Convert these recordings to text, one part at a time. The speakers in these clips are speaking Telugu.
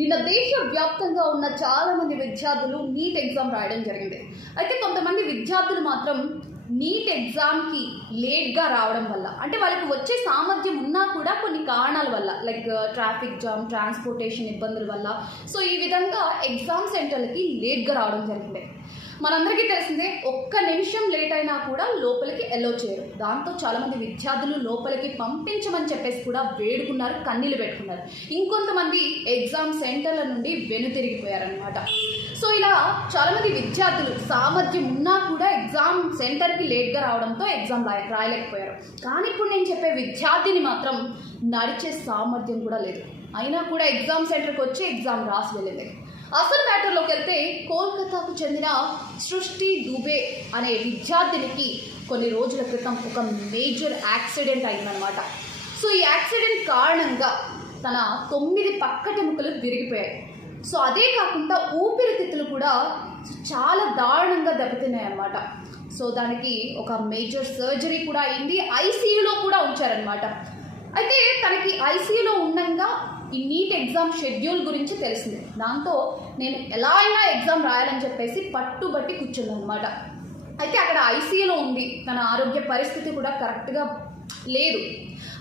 నిన్న దేశవ్యాప్తంగా ఉన్న చాలా మంది విద్యార్థులు నీట్ ఎగ్జామ్ రాయడం జరిగింది. అయితే కొంతమంది విద్యార్థులు మాత్రం నీట్ ఎగ్జామ్కి లేట్గా రావడం వల్ల, అంటే వాళ్ళకి వచ్చే సామర్థ్యం ఉన్నా కూడా కొన్ని కారణాల వల్ల, లైక్ ట్రాఫిక్ జామ్, ట్రాన్స్పోర్టేషన్ ఇబ్బందుల వల్ల, సో ఈ విధంగా ఎగ్జామ్ సెంటర్లకి లేట్గా రావడం జరిగింది. మనందరికీ తెలిసిందే, ఒక్క నిమిషం లేట్ అయినా కూడా లోపలికి ఎలో చేయరు. దాంతో చాలామంది విద్యార్థులు లోపలికి పంపించమని చెప్పేసి కూడా వేడుకున్నారు, కన్నీళ్ళు పెట్టుకున్నారు. ఇంకొంతమంది ఎగ్జామ్ సెంటర్ల నుండి వెనుతిరిగిపోయారనమాట. సో ఇలా చాలామంది విద్యార్థులు సామర్థ్యం ఉన్నా కూడా ఎగ్జామ్ సెంటర్కి లేట్గా రావడంతో ఎగ్జామ్ రాయలేకపోయారు. కానీ ఇప్పుడు నేను చెప్పే విద్యార్థిని మాత్రం నడిచే సామర్థ్యం కూడా లేదు, అయినా కూడా ఎగ్జామ్ సెంటర్కి వచ్చి ఎగ్జామ్ రాసి వెళ్ళింది. అసలు మ్యాటర్లోకి వెళ్తే, కోల్కతాకు చెందిన సృష్టి దుబే అనే విద్యార్థినికి కొన్ని రోజుల క్రితం ఒక మేజర్ యాక్సిడెంట్ అయిందనమాట. సో ఈ యాక్సిడెంట్ కారణంగా తన 9 పక్కటెముకలు విరిగిపోయాయి. సో అదే కాకుండా ఊపిరితిత్తులు కూడా చాలా దారుణంగా దెబ్బతిన్నాయి అన్నమాట. సో దానికి ఒక మేజర్ సర్జరీ కూడా అయింది, ఐసీయూలో కూడా ఉంచారనమాట. అయితే తనకి ఐసీయూలో ఉండగా ఈ నీట్ ఎగ్జామ్ షెడ్యూల్ గురించి తెలిసింది. దాంతో నేను ఎలా అయినా ఎగ్జామ్ రాయాలని చెప్పేసి పట్టుబట్టి కూర్చుందనమాట. అయితే అక్కడ ఐసీయూలో ఉంది, తన ఆరోగ్య పరిస్థితి కూడా కరెక్ట్గా లేదు,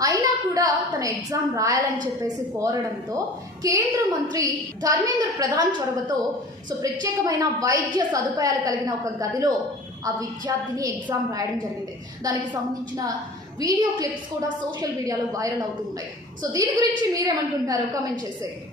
అయినా కూడా తన ఎగ్జామ్ రాయాలని చెప్పేసి కోరడంతో కేంద్ర మంత్రి ధర్మేంద్ర ప్రధాన్ చొరవతో ప్రత్యేకమైన వైద్య సదుపాయాలు కలిగిన ఒక గదిలో ఆ విద్యార్థిని ఎగ్జామ్ రాయడం జరిగింది. దానికి సంబంధించిన వీడియో క్లిప్స్ కూడా సోషల్ మీడియాలో వైరల్ అవుతూ ఉన్నాయి. సో దీని గురించి మీరేమంటుంటారో కామెంట్ చేసేయండి.